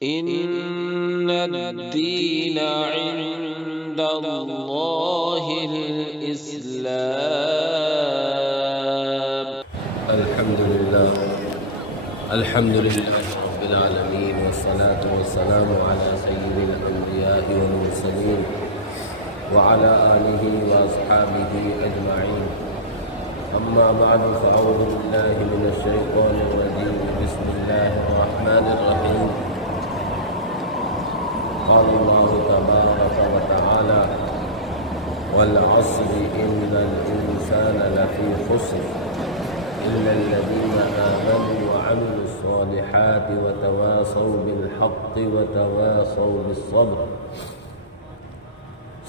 إن الدين عند الله الإسلام. الحمد لله رب العالمين، والصلاة والسلام على سيد الأنبياء والمرسلين وعلى آله وأصحابه أجمعين. أما بعد، فأعوذ بالله من الشيطان الرجيم. بسم الله الرحمن الرحيم. قال الله تبارك وتعالى: والعصر إن الإنسان لفي خسر إلا الذين آمنوا وعملوا الصالحات وتواصوا بالحق وتواصوا بالصبر.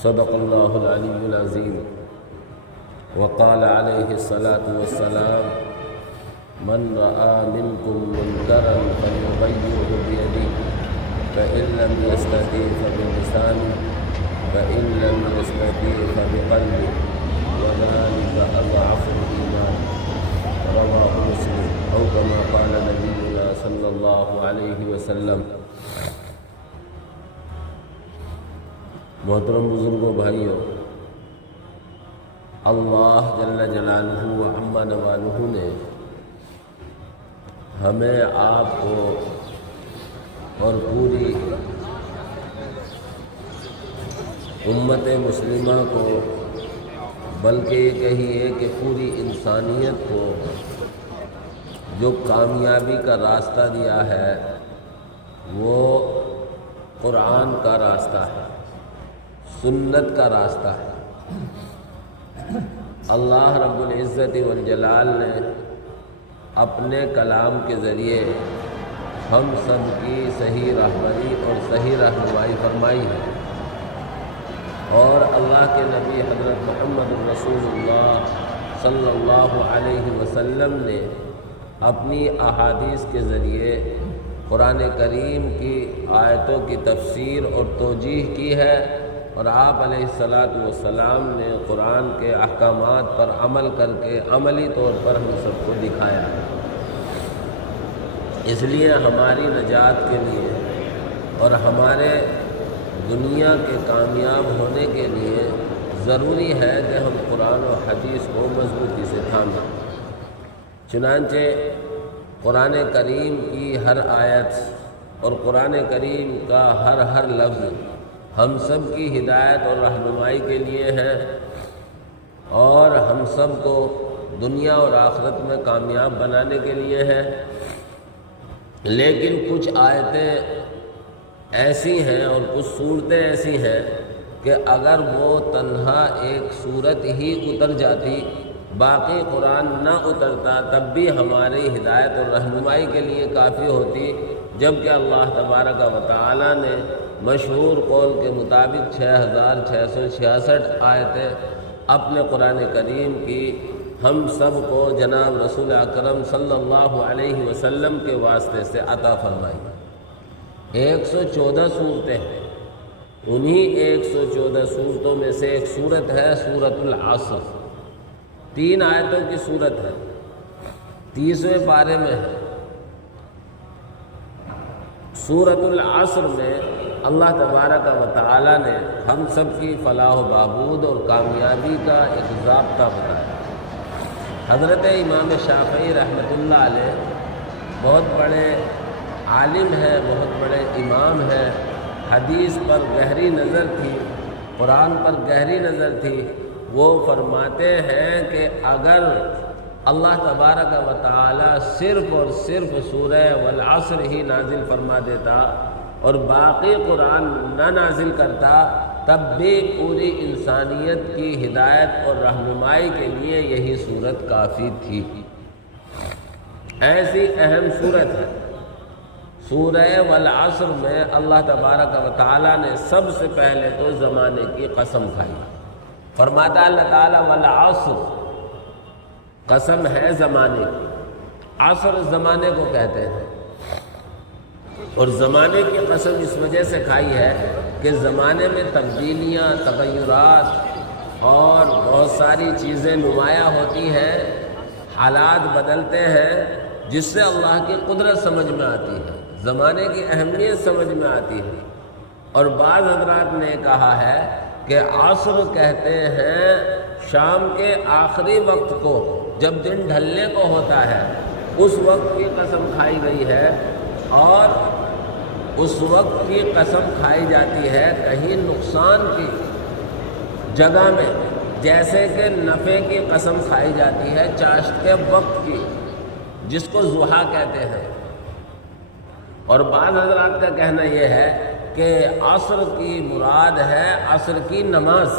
صدق الله العلي العظيم. وقال عليه الصلاة والسلام: من رأى منكم منكرا فليغيره بيده، فإن لم يستطع فبلسانه، فإن لم يستطع فبقلبه، وذلك أضعف الإيمان. رواه مسلم، أو كما قال نبينا صلی اللہ علیہ وسلم. محترم بزرگوں، بھائیوں، اللہ جل جلالہ و عم نوالہ نے ہمیں، آپ کو اور پوری امت مسلمہ کو، بلکہ یہ کہیے کہ پوری انسانیت کو جو کامیابی کا راستہ دیا ہے وہ قرآن کا راستہ ہے، سنت کا راستہ ہے. اللہ رب العزت والجلال نے اپنے کلام کے ذریعے ہم سب کی صحیح رہبری اور صحیح رہنمائی فرمائی ہے، اور اللہ کے نبی حضرت محمد رسول اللہ صلی اللہ علیہ وسلم نے اپنی احادیث کے ذریعے قرآن کریم کی آیتوں کی تفسیر اور توجیح کی ہے، اور آپ علیہ السلام نے قرآن کے احکامات پر عمل کر کے عملی طور پر ہم سب کو دکھایا ہے. اس لیے ہماری نجات کے لیے اور ہمارے دنیا کے کامیاب ہونے کے لیے ضروری ہے کہ ہم قرآن و حدیث کو مضبوطی سے تھامیں. چنانچہ قرآن کریم کی ہر آیت اور قرآن کریم کا ہر لفظ ہم سب کی ہدایت اور رہنمائی کے لیے ہے، اور ہم سب کو دنیا اور آخرت میں کامیاب بنانے کے لیے ہے. لیکن کچھ آیتیں ایسی ہیں اور کچھ صورتیں ایسی ہیں کہ اگر وہ تنہا ایک صورت ہی اتر جاتی، باقی قرآن نہ اترتا، تب بھی ہماری ہدایت اور رہنمائی کے لیے کافی ہوتی. جبکہ اللہ تبارک و تعالی نے مشہور قول کے مطابق 6666 آیتیں اپنے قرآن کریم کی ہم سب کو جناب رسول اکرم صلی اللہ علیہ وسلم کے واسطے سے عطا فرمائی. 114 صورتیں ہیں. انہی 114 صورتوں میں سے ایک صورت ہے سورۃ العصر. 3 آیتوں کی صورت ہے، 30ویں پارے میں ہے. سورۃ العصر میں اللہ تبارک و تعالی نے ہم سب کی فلاح و بہبود اور کامیابی کا ایک ضابطہ بتایا. حضرت امام شافعی رحمۃ اللہ علیہ بہت بڑے عالم ہیں، بہت بڑے امام ہیں. حدیث پر گہری نظر تھی، قرآن پر گہری نظر تھی. وہ فرماتے ہیں کہ اگر اللہ تبارک و تعالی صرف اور صرف سورہ والعصر ہی نازل فرما دیتا اور باقی قرآن نہ نازل کرتا، تب بھی پوری انسانیت کی ہدایت اور رہنمائی کے لیے یہی صورت کافی تھی. ایسی اہم صورت ہے. سورہ والعصر میں اللہ تبارک و تعالی نے سب سے پہلے تو زمانے کی قسم کھائی. فرماتا اللہ تعالیٰ والعصر، قسم ہے زمانے کی. عصر زمانے کو کہتے ہیں، اور زمانے کی قسم اس وجہ سے کھائی ہے کہ زمانے میں تبدیلیاں، تغیرات اور بہت ساری چیزیں نمایاں ہوتی ہیں، حالات بدلتے ہیں، جس سے اللہ کی قدرت سمجھ میں آتی ہے. زمانے کی اہمیت سمجھ میں آتی ہے۔ اور بعض حضرات نے کہا ہے کہ عصر کہتے ہیں شام کے آخری وقت کو، جب دن ڈھلنے کو ہوتا ہے اس وقت کی قسم کھائی گئی ہے، اور اس وقت کی قسم کھائی جاتی ہے کہیں نقصان کی جگہ میں، جیسے کہ نفع کی قسم کھائی جاتی ہے چاشت کے وقت کی، جس کو ضحیٰ کہتے ہیں۔ اور بعض حضرات کا کہنا یہ ہے کہ عصر کی مراد ہے عصر کی نماز،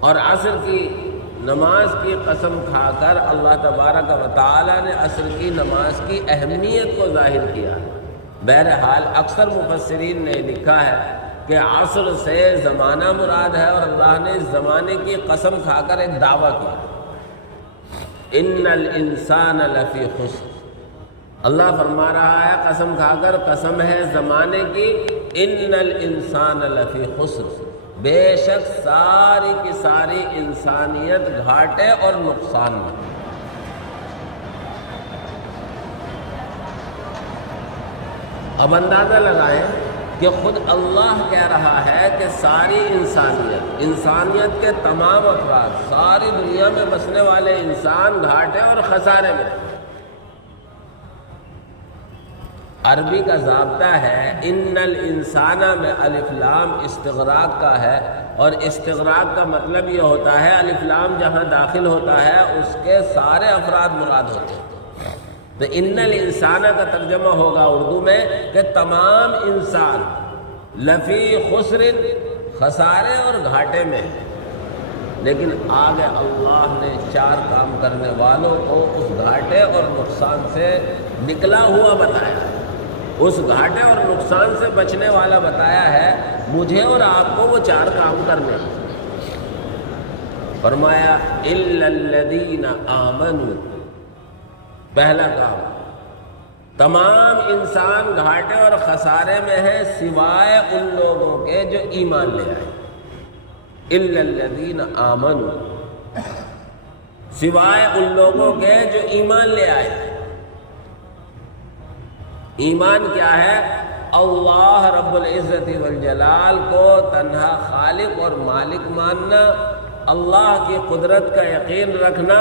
اور عصر کی نماز کی قسم کھا کر اللہ تبارک و تعالی نے عصر کی نماز کی اہمیت کو ظاہر کیا۔ بہرحال اکثر مفسرین نے لکھا ہے کہ عصر سے زمانہ مراد ہے، اور اللہ نے اس زمانے کی قسم کھا کر ایک دعویٰ کیا، ان الانسان لفی خسر۔ اللہ فرما رہا ہے قسم کھا کر، قسم ہے زمانے کی، ان الانسان لفی خسر، بے شک ساری کی ساری انسانیت گھاٹے اور نقصان میں۔ اب اندازہ لگائیں کہ خود اللہ کہہ رہا ہے کہ ساری انسانیت کے تمام افراد، ساری دنیا میں بسنے والے انسان گھاٹے اور خسارے میں۔ عربی کا ضابطہ ہے ان الانسان میں الف لام استغراق کا ہے، اور استغراق کا مطلب یہ ہوتا ہے الف لام جہاں داخل ہوتا ہے اس کے سارے افراد مراد ہوتے ہیں۔ تو ان الانسان کا ترجمہ ہوگا اردو میں کہ تمام انسان لفی خسر، خسارے اور گھاٹے میں۔ لیکن آگے اللہ نے چار کام کرنے والوں کو اس گھاٹے اور نقصان سے نکلا ہوا بتایا ہے، اس گھاٹے اور نقصان سے بچنے والا بتایا ہے۔ مجھے اور آپ کو وہ چار کام کرنے ہیں۔ فرمایا الا الذین آمنوا، پہلا کام، تمام انسان گھاٹے اور خسارے میں ہے سوائے ان لوگوں کے جو ایمان لے آئے۔ الا الذین آمنوا، سوائے ان لوگوں کے جو ایمان لے آئے۔ ایمان کیا ہے؟ اللہ رب العزت والجلال کو تنہا خالق اور مالک ماننا، اللہ کی قدرت کا یقین رکھنا،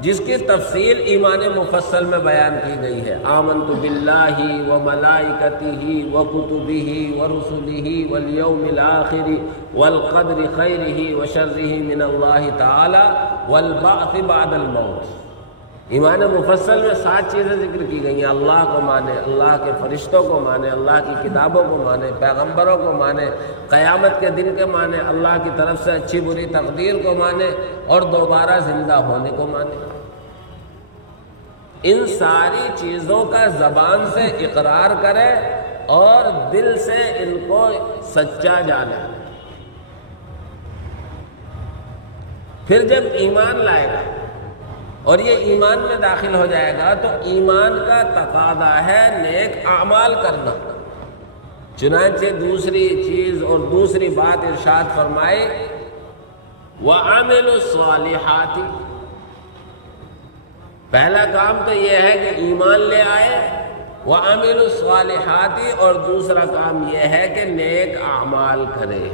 جس کی تفصیل ایمان مفصل میں بیان کی گئی ہے۔ آمنت باللہ وملائکتہ وکتبہ ورسلہ والیوم الآخر والقدر خیرہ وشرہ من اللہ تعالی والبعث بعد الموت۔ ایمان مفصل میں 7 چیزیں ذکر کی گئی ہیں۔ اللہ کو مانے، اللہ کے فرشتوں کو مانے، اللہ کی کتابوں کو مانے، پیغمبروں کو مانے، قیامت کے دن کے مانے، اللہ کی طرف سے اچھی بری تقدیر کو مانے، اور دوبارہ زندہ ہونے کو مانے۔ ان ساری چیزوں کا زبان سے اقرار کرے اور دل سے ان کو سچا جانے۔ پھر جب ایمان لائے گا اور یہ ایمان میں داخل ہو جائے گا تو ایمان کا تقاضا ہے نیک اعمال کرنا۔ چنانچہ دوسری چیز اور دوسری بات ارشاد فرمائے وَعَمِلُوا الصَّالِحَاتِ، پہلا کام تو یہ ہے کہ ایمان لے آئے، وَعَمِلُوا الصَّالِحَاتِ، اور دوسرا کام یہ ہے کہ نیک اعمال کرے۔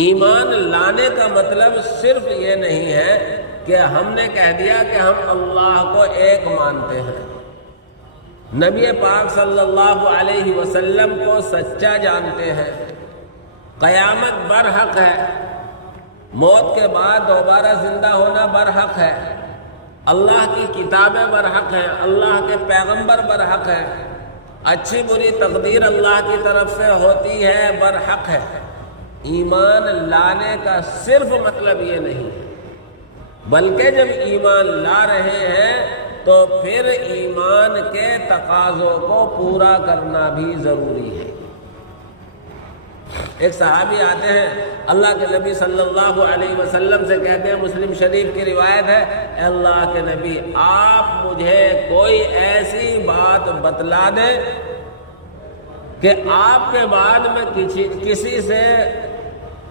ایمان لانے کا مطلب صرف یہ نہیں ہے کہ ہم نے کہہ دیا کہ ہم اللہ کو ایک مانتے ہیں، نبی پاک صلی اللہ علیہ وسلم کو سچا جانتے ہیں، قیامت برحق ہے، موت کے بعد دوبارہ زندہ ہونا برحق ہے، اللہ کی کتابیں برحق ہیں، اللہ کے پیغمبر برحق ہیں، اچھی بری تقدیر اللہ کی طرف سے ہوتی ہے، برحق ہے۔ ایمان لانے کا صرف مطلب یہ نہیں ہے، بلکہ جب ایمان لا رہے ہیں تو پھر ایمان کے تقاضوں کو پورا کرنا بھی ضروری ہے۔ ایک صحابی آتے ہیں، اللہ کے نبی صلی اللہ علیہ وسلم سے کہتے ہیں، مسلم شریف کی روایت ہے، اے اللہ کے نبی آپ مجھے کوئی ایسی بات بتلا دیں کہ آپ کے بعد میں کسی سے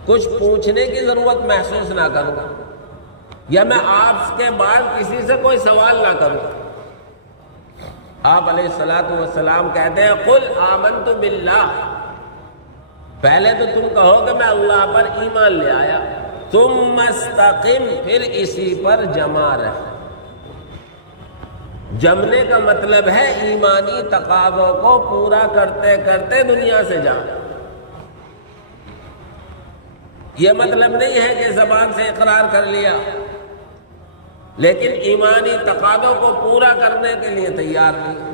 کچھ پوچھنے کی ضرورت محسوس نہ کروں، یا میں آپ کے بعد کسی سے کوئی سوال نہ کروں۔ آپ علیہ الصلوۃ والسلام کہتے ہیں قل آمنت باللہ، پہلے تو تم کہو کہ میں اللہ پر ایمان لے آیا، ثم استقم، پھر اسی پر جمع رہ۔ جمنے کا مطلب ہے ایمانی تقاضوں کو پورا کرتے کرتے دنیا سے جانا۔ یہ مطلب نہیں ہے کہ زبان سے اقرار کر لیا لیکن ایمانی تقاضوں کو پورا کرنے کے لیے تیار نہیں۔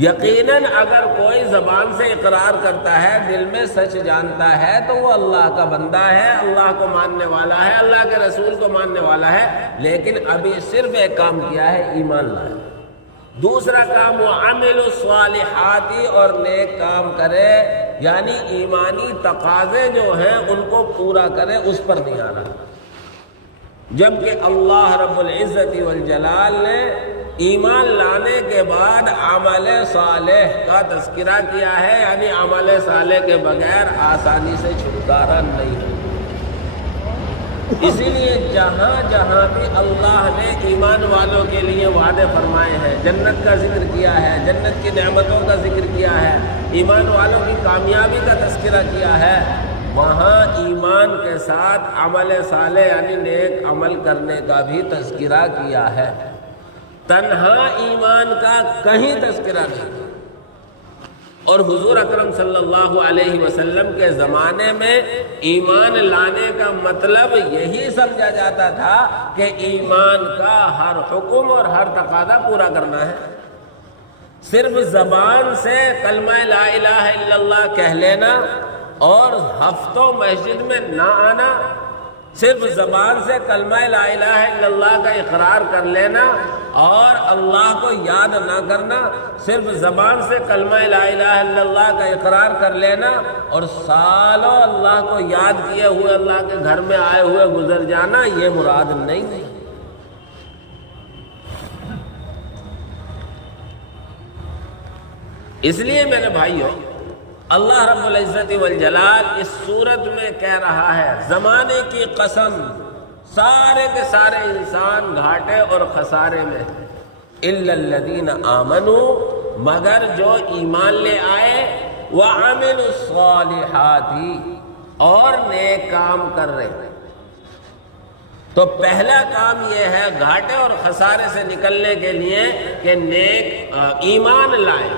یقیناً اگر کوئی زبان سے اقرار کرتا ہے، دل میں سچ جانتا ہے، تو وہ اللہ کا بندہ ہے، اللہ کو ماننے والا ہے، اللہ کے رسول کو ماننے والا ہے، لیکن ابھی صرف ایک کام کیا ہے، ایمان لائے۔ دوسرا کام وہ عمل الصالحات، اور نیک کام کرے، یعنی ایمانی تقاضے جو ہیں ان کو پورا کرے، اس پر نہیں آ رہا۔ جبکہ اللہ رب العزت والجلال نے ایمان لانے کے بعد عمل صالح کا تذکرہ کیا ہے، یعنی عمل صالح کے بغیر آسانی سے چھٹکارا نہیں ہے۔ اسی لیے جہاں جہاں بھی اللہ نے ایمان والوں کے لیے وعدے فرمائے ہیں، جنت کا ذکر کیا ہے، جنت کی نعمتوں کا ذکر کیا ہے، ایمان والوں کی کامیابی کا تذکرہ کیا ہے، وہاں ایمان کے ساتھ عمل صالح یعنی نیک عمل کرنے کا بھی تذکرہ کیا ہے۔ تنہا ایمان کا کہیں تذکرہ نہیں۔ اور حضور اکرم صلی اللہ علیہ وسلم کے زمانے میں ایمان لانے کا مطلب یہی سمجھا جاتا تھا کہ ایمان کا ہر حکم اور ہر تقاضا پورا کرنا ہے۔ صرف زبان سے کلمہ لا الہ الا اللہ کہہ لینا اور ہفتوں مسجد میں نہ آنا، صرف زبان سے کلمہ لا الہ الا اللہ کا اقرار کر لینا اور اللہ کو یاد نہ کرنا، صرف زبان سے کلمہ لا الہ الا اللہ کا اقرار کر لینا اور سالوں اللہ کو یاد کیے ہوئے اللہ کے گھر میں آئے ہوئے گزر جانا، یہ مراد نہیں۔ اس لیے میرے بھائیوں، اللہ رب العزت والجلال اس صورت میں کہہ رہا ہے، زمانے کی قسم، سارے کے سارے انسان گھاٹے اور خسارے میں، الا الذین آمنوا، مگر جو ایمان لے آئے، وعملوا الصالحات، اور نیک کام کر رہے۔ تو پہلا کام یہ ہے گھاٹے اور خسارے سے نکلنے کے لیے کہ نیک ایمان لائیں۔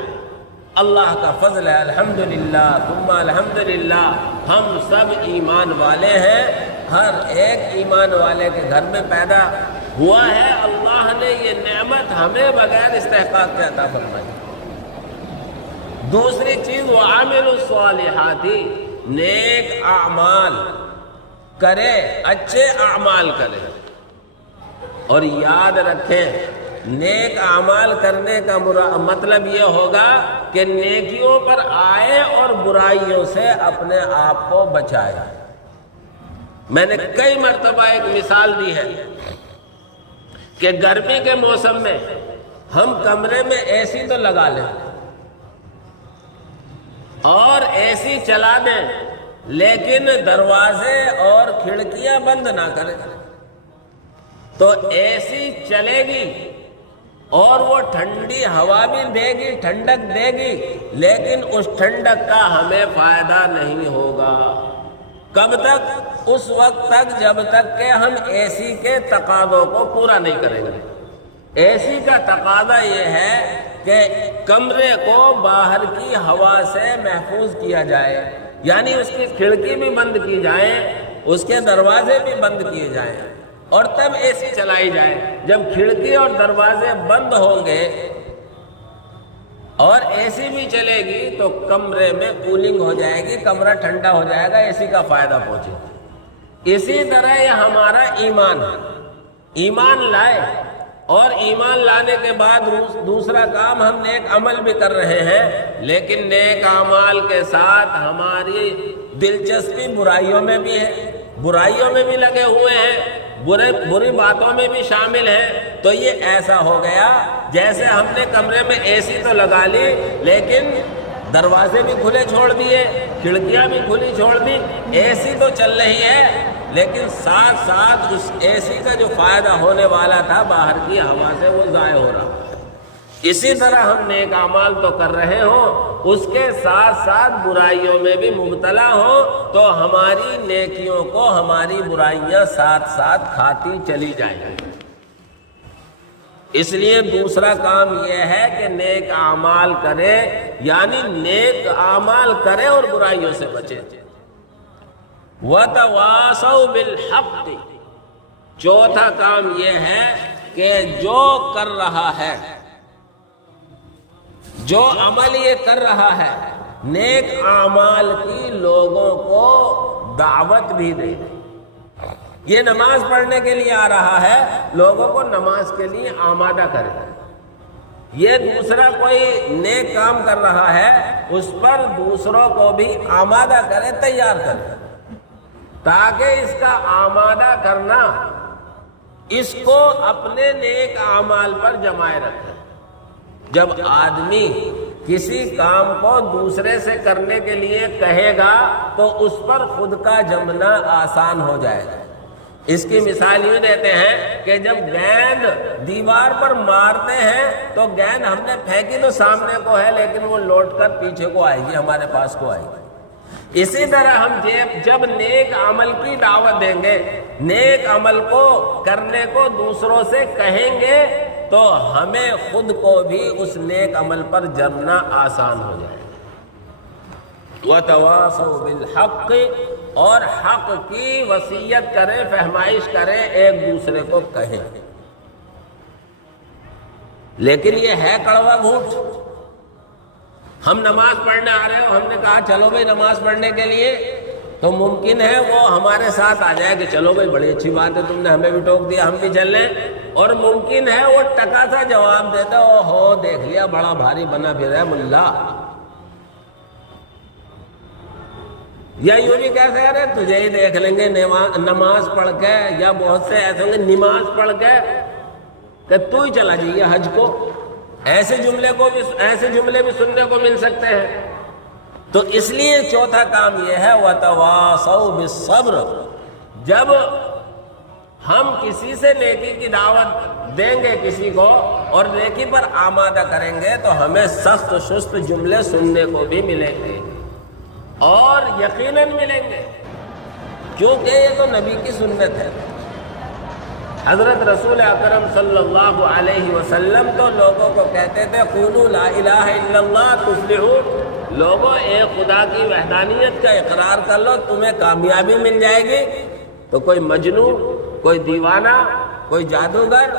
اللہ کا فضل ہے، الحمدللہ ثم الحمدللہ، ہم سب ایمان والے ہیں، ہر ایک ایمان والے کے گھر میں پیدا ہوا ہے۔ اللہ نے یہ نعمت ہمیں بغیر استحقاق کے عطا فرمائی۔ دوسری چیز وعملوا الصالحات، نیک اعمال کرے، اچھے اعمال کرے، اور یاد رکھیں نیک اعمال کرنے کا مطلب یہ ہوگا کہ نیکیوں پر آئے اور برائیوں سے اپنے آپ کو بچائے۔ میں نے کئی مرتبہ ایک مثال دی ہے کہ گرمی کے موسم میں ہم کمرے میں اے سی تو لگا لیں اور اے سی چلا دیں، لیکن دروازے اور کھڑکیاں بند نہ کریں، تو اے سی چلے گی اور وہ ٹھنڈی ہوا بھی دے گی، ٹھنڈک دے گی، لیکن اس ٹھنڈک کا ہمیں فائدہ نہیں ہوگا۔ کب تک؟ اس وقت تک جب تک کہ ہم اے سی کے تقاضوں کو پورا نہیں کریں گے۔ اے سی کا تقاضا یہ ہے کہ کمرے کو باہر کی ہوا سے محفوظ کیا جائے، یعنی اس کی کھڑکی بھی بند کی جائے، اس کے دروازے بھی بند کیے جائیں، اور تب اے سی چلائی جائے۔ جب کھڑکی اور دروازے بند ہوں گے اور اے سی بھی چلے گی تو کمرے میں کولنگ ہو جائے گی، کمرہ ٹھنڈا ہو جائے گا، اے سی کا فائدہ پہنچے گا۔ اسی طرح یہ ہمارا ایمان ہے، ایمان لائے اور ایمان لانے کے بعد دوسرا کام ہم نیک عمل بھی کر رہے ہیں، لیکن نیک اعمال کے ساتھ ہماری دلچسپی برائیوں میں بھی ہے، برائیوں میں بھی لگے ہوئے ہیں، بری باتوں میں بھی شامل ہیں۔ تو یہ ایسا ہو گیا جیسے ہم نے کمرے میں اے سی تو لگا لی لیکن دروازے بھی کھلے چھوڑ دیے، کھڑکیاں بھی کھلی چھوڑ دی، اے سی تو چل رہی ہے لیکن ساتھ ساتھ اس اے سی کا جو فائدہ ہونے والا تھا باہر کی ہوا سے وہ ضائع ہو رہا. اسی طرح ہم نیک اعمال تو کر رہے ہوں، اس کے ساتھ ساتھ برائیوں میں بھی مبتلا ہوں تو ہماری نیکیوں کو ہماری برائیاں ساتھ ساتھ کھاتی چلی جائیں. اس لیے دوسرا کام یہ ہے کہ نیک اعمال کرے، یعنی نیک اعمال کرے اور برائیوں سے بچے. وَتَوَاصَوْا بِالْحَقِّ. چوتھا کام یہ ہے کہ جو کر رہا ہے، جو عمل یہ کر رہا ہے، نیک اعمال کی لوگوں کو دعوت بھی دے. یہ نماز پڑھنے کے لیے آ رہا ہے، لوگوں کو نماز کے لیے آمادہ کرے. یہ دوسرا کوئی نیک کام کر رہا ہے، اس پر دوسروں کو بھی آمادہ کرے، تیار کرے، تاکہ اس کا آمادہ کرنا اس کو اپنے نیک اعمال پر جمائے رکھے. جب آدمی کسی کام کو دوسرے سے کرنے کے لیے کہے گا تو اس پر خود کا جمنا آسان ہو جائے گا. اس کی مثال یہ دیتے ہیں کہ جب گیند دیوار پر مارتے ہیں تو گیند ہم نے پھینکی تو سامنے کو ہے، لیکن وہ لوٹ کر پیچھے کو آئے گی، ہمارے پاس کو آئے گی. اسی طرح ہم جب نیک عمل کی دعوت دیں گے، نیک عمل کو کرنے کو دوسروں سے کہیں گے تو ہمیں خود کو بھی اس نیک عمل پر جمنا آسان ہو جائے. وَتَوَاصَوْا بِالْحَقِّ. اور حق کی وصیت کریں، فہمائش کریں، ایک دوسرے کو کہیں. لیکن یہ ہے کڑوا جھوٹ. ہم نماز پڑھنے آ رہے ہو، ہم نے کہا چلو بھائی نماز پڑھنے کے لیے، تو ممکن ہے وہ ہمارے ساتھ آ جائے کہ چلو بھائی بڑی اچھی بات ہے، تم نے ہمیں بھی ٹوک دیا، ہم بھی چل لیں. اور ممکن ہے وہ ٹکا سا جواب دیتا، او ہو دیکھ لیا بڑا بھاری بنا پھر ہے ملا. یا یوں بھی کیسے ارے تجھے ہی دیکھ لیں گے نماز پڑھ کے، یا بہت سے ایسے ہوں گے نماز پڑھ کے کہ تو ہی چلا جائیے حج کو. ایسے جملے بھی سننے کو مل سکتے ہیں. تو اس لیے چوتھا کام یہ ہے وَتَوَاصَوْا بِالصَّبْرِ. جب ہم کسی سے نیکی کی دعوت دیں گے کسی کو اور نیکی پر آمادہ کریں گے تو ہمیں سخت شست جملے سننے کو بھی ملیں گے، اور یقیناً ملیں گے، کیونکہ یہ تو نبی کی سنت ہے. حضرت رسول اکرم صلی اللہ علیہ وسلم تو لوگوں کو کہتے تھے قولوا لا الہ الا اللہ تفلحوا. لوگوں ایک خدا کی وحدانیت کا اقرار کر لو، تمہیں کامیابی مل جائے گی. تو کوئی مجنون، کوئی دیوانہ، کوئی جادوگر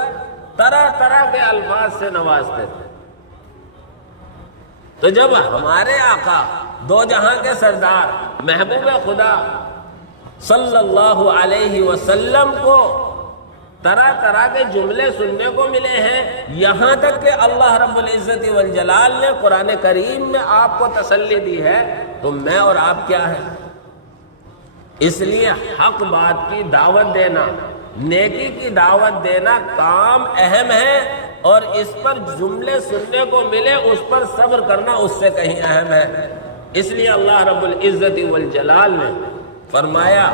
طرح طرح کے الفاظ سے نوازتے تھے. تو جب ہمارے آقا دو جہاں کے سردار محبوب خدا صلی اللہ علیہ وسلم کو طرح طرح کے جملے سننے کو ملے ہیں، یہاں تک کہ اللہ رب العزت والجلال نے قرآن کریم میں آپ کو تسلی دی ہے، تو میں اور آپ کیا ہیں؟ اس لیے حق بات کی دعوت دینا، نیکی کی دعوت دینا کام اہم ہے، اور اس پر جملے سننے کو ملے اس پر صبر کرنا اس سے کہیں اہم ہے. اس لیے اللہ رب العزت والجلال نے فرمایا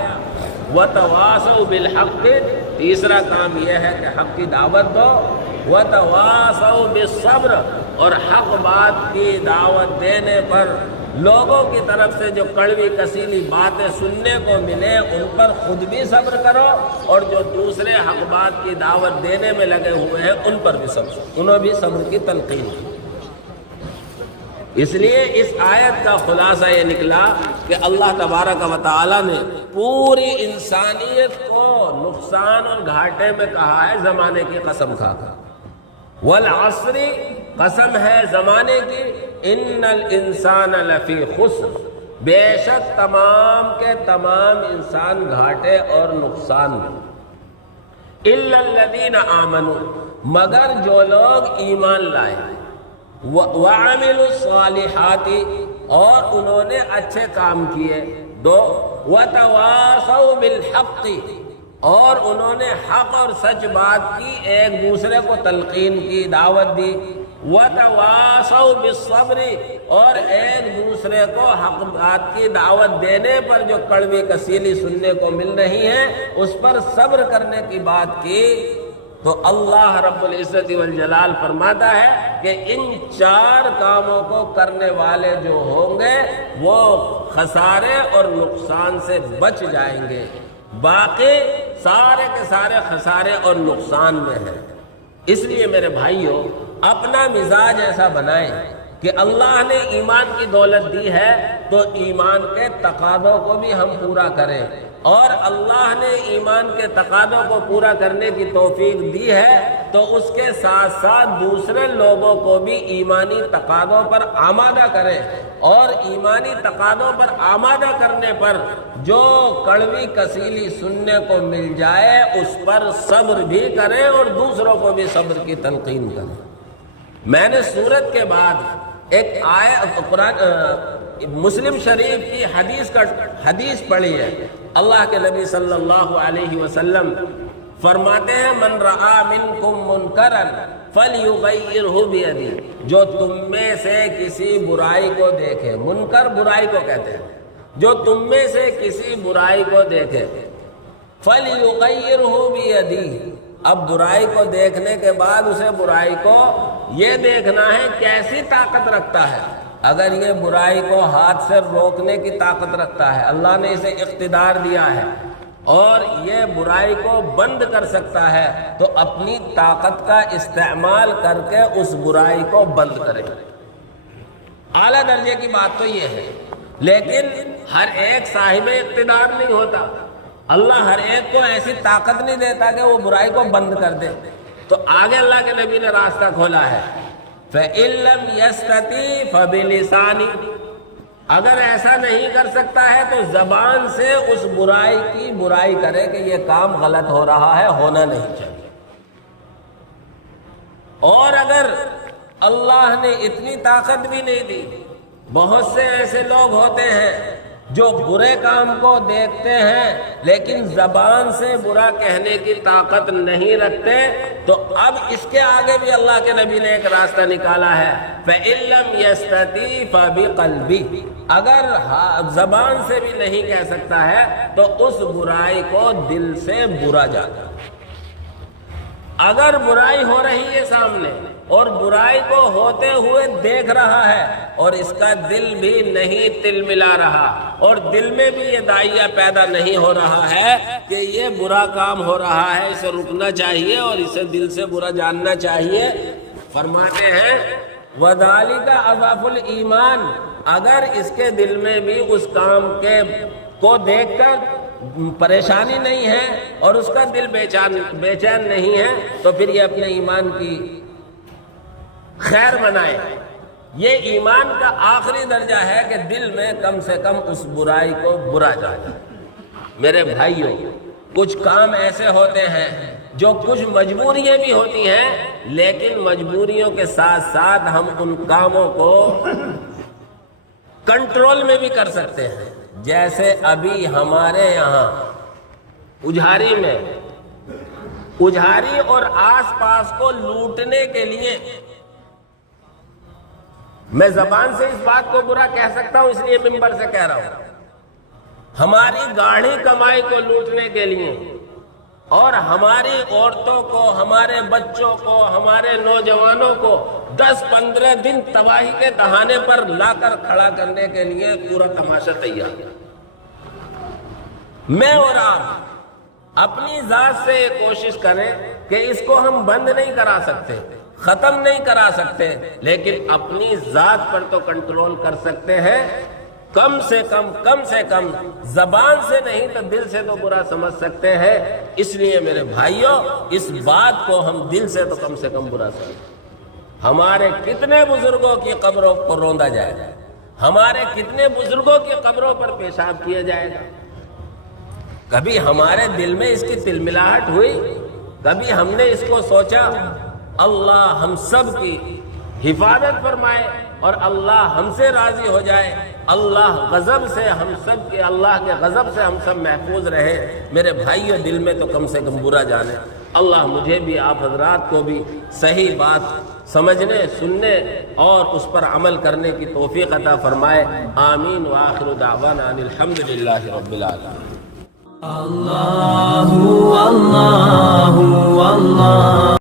وَتَوَاصَوْا بِالْحَقِّ. تیسرا کام یہ ہے کہ حق کی دعوت دو. وَتَوَاصَوْا بِالصَّبْرِ. اور حق بات کی دعوت دینے پر لوگوں کی طرف سے جو کڑوی کسیلی باتیں سننے کو ملے ان پر خود بھی صبر کرو، اور جو دوسرے حق بات کی دعوت دینے میں لگے ہوئے ہیں ان پر بھی صبر، انہوں بھی صبر کی تلقین کی. اس لیے اس آیت کا خلاصہ یہ نکلا کہ اللہ تبارک و تعالی نے پوری انسانیت کو نقصان اور گھاٹے میں کہا ہے زمانے کی قسم کھا کر. والعصر، قسم ہے زمانے کی، ان الانسان لفی خسر، بے شک تمام کے تمام انسان گھاٹے اور نقصان میں. الا الذین آمنوا، مگر جو لوگ ایمان لائے، وعملوا الصالحات، اور انہوں نے اچھے کام کیے. دو، وتواصوا بالحق، اور انہوں نے حق اور سچ بات کی، ایک دوسرے کو تلقین کی، دعوت دی. وتواصوا بالصبر، اور ایک دوسرے کو حق بات کی دعوت دینے پر جو کڑوی کسیلی سننے کو مل رہی ہے اس پر صبر کرنے کی بات کی، تو اللہ رب العزت والجلال فرماتا ہے کہ ان 4 کاموں کو کرنے والے جو ہوں گے وہ خسارے اور نقصان سے بچ جائیں گے، باقی سارے کے سارے خسارے اور نقصان میں ہیں۔ اس لیے میرے بھائیوں، اپنا مزاج ایسا بنائیں کہ اللہ نے ایمان کی دولت دی ہے تو ایمان کے تقاضوں کو بھی ہم پورا کریں، اور اللہ نے ایمان کے تقاضوں کو پورا کرنے کی توفیق دی ہے تو اس کے ساتھ ساتھ دوسرے لوگوں کو بھی ایمانی تقاضوں پر آمادہ کریں، اور ایمانی تقاضوں پر آمادہ کرنے پر جو کڑوی کسیلی سننے کو مل جائے اس پر صبر بھی کریں اور دوسروں کو بھی صبر کی تلقین کریں۔ میں نے سورت کے بعد ایک قرآن مسلم شریف کی حدیث پڑھی ہے۔ اللہ کے نبی صلی اللہ علیہ وسلم فرماتے ہیں من رآ منکم منکرا فلیغیرہ بیدی، جو تم میں سے کسی برائی کو دیکھے، منکر برائی کو کہتے ہیں، جو تم میں سے کسی برائی کو دیکھے فلیغیرہ بیدی، اب برائی کو دیکھنے کے بعد اسے برائی کو یہ دیکھنا ہے کیسی طاقت رکھتا ہے۔ اگر یہ برائی کو ہاتھ سے روکنے کی طاقت رکھتا ہے، اللہ نے اسے اقتدار دیا ہے اور یہ برائی کو بند کر سکتا ہے، تو اپنی طاقت کا استعمال کر کے اس برائی کو بند کرے۔ اعلیٰ درجے کی بات تو یہ ہے، لیکن ہر ایک صاحب اقتدار نہیں ہوتا، اللہ ہر ایک کو ایسی طاقت نہیں دیتا کہ وہ برائی کو بند کر دے۔ تو آگے اللہ کے نبی نے راستہ کھولا ہے، فَإِن لَّمْ يَسْتَطِعْ فَبِلِسَانِهِ، اگر ایسا نہیں کر سکتا ہے تو زبان سے اس برائی کی برائی کرے کہ یہ کام غلط ہو رہا ہے، ہونا نہیں چاہیے۔ اور اگر اللہ نے اتنی طاقت بھی نہیں دی، بہت سے ایسے لوگ ہوتے ہیں جو برے کام کو دیکھتے ہیں لیکن زبان سے برا کہنے کی طاقت نہیں رکھتے، تو اب اس کے آگے بھی اللہ کے نبی نے ایک راستہ نکالا ہے، فَإِن لَّمْ يَسْتَطِعْ فَبِقَلْبِهِ، اگر زبان سے بھی نہیں کہہ سکتا ہے تو اس برائی کو دل سے برا جانا۔ اگر برائی ہو رہی ہے سامنے اور برائی کو ہوتے ہوئے دیکھ رہا ہے اور اس کا دل بھی نہیں تل ملا رہا اور دل میں بھی یہ داعیہ پیدا نہیں ہو رہا ہے کہ یہ برا کام ہو رہا ہے، اسے رکنا چاہیے اور اسے دل سے برا جاننا چاہیے، فرماتے ہیں وَذَلِكَ أَضْعَفُ الْإِيمَانِ، اگر اس کے دل میں بھی اس کام کو دیکھ کر پریشانی نہیں ہے اور اس کا دل بے چین نہیں ہے تو پھر یہ اپنے ایمان کی خیر بنائے۔ یہ ایمان کا آخری درجہ ہے کہ دل میں کم سے کم اس برائی کو برا جائے۔ میرے بھائیوں، کچھ کام ایسے ہوتے ہیں جو کچھ مجبوریاں بھی ہوتی ہیں، لیکن مجبوریوں کے ساتھ ساتھ ہم ان کاموں کو کنٹرول میں بھی کر سکتے ہیں۔ جیسے ابھی ہمارے یہاں اجھاری میں اجھاری اور آس پاس کو لوٹنے کے لیے، میں زبان سے اس بات کو برا کہہ سکتا ہوں اس لیے ممبر سے کہہ رہا ہوں، ہماری گاڑھی کمائی کو لوٹنے کے لیے اور ہماری عورتوں کو، ہمارے بچوں کو، ہمارے نوجوانوں کو 10-15 دن تباہی کے دہانے پر لا کر کھڑا کرنے کے لیے پورا تماشا تیار ہے۔ میں اور آپ اپنی ذات سے یہ کوشش کریں کہ اس کو ہم بند نہیں کرا سکتے، ختم نہیں کرا سکتے، لیکن اپنی ذات پر تو کنٹرول کر سکتے ہیں۔ کم سے کم زبان سے نہیں تو دل سے تو برا سمجھ سکتے ہیں۔ اس لیے میرے بھائیوں، اس بات کو ہم دل سے تو کم سے کم برا سمجھیں۔ ہمارے کتنے بزرگوں کی قبروں کو روندا جائے گا، ہمارے کتنے بزرگوں کی قبروں پر پیشاب کیا جائے گا۔ کبھی ہمارے دل میں اس کی تلملاہٹ ہوئی، کبھی ہم نے اس کو سوچا؟ اللہ ہم سب کی حفاظت فرمائے اور اللہ ہم سے راضی ہو جائے، اللہ غضب سے ہم سب کے، اللہ کے غضب سے ہم سب محفوظ رہے۔ میرے بھائیوں، دل میں تو کم سے کم برا جانے۔ اللہ مجھے بھی آپ حضرات کو بھی صحیح بات سمجھنے سننے اور اس پر عمل کرنے کی توفیق عطا فرمائے، آمین وآخر دعوانا ان الحمدللہ رب العالمین۔ اللہ اللہ اللہ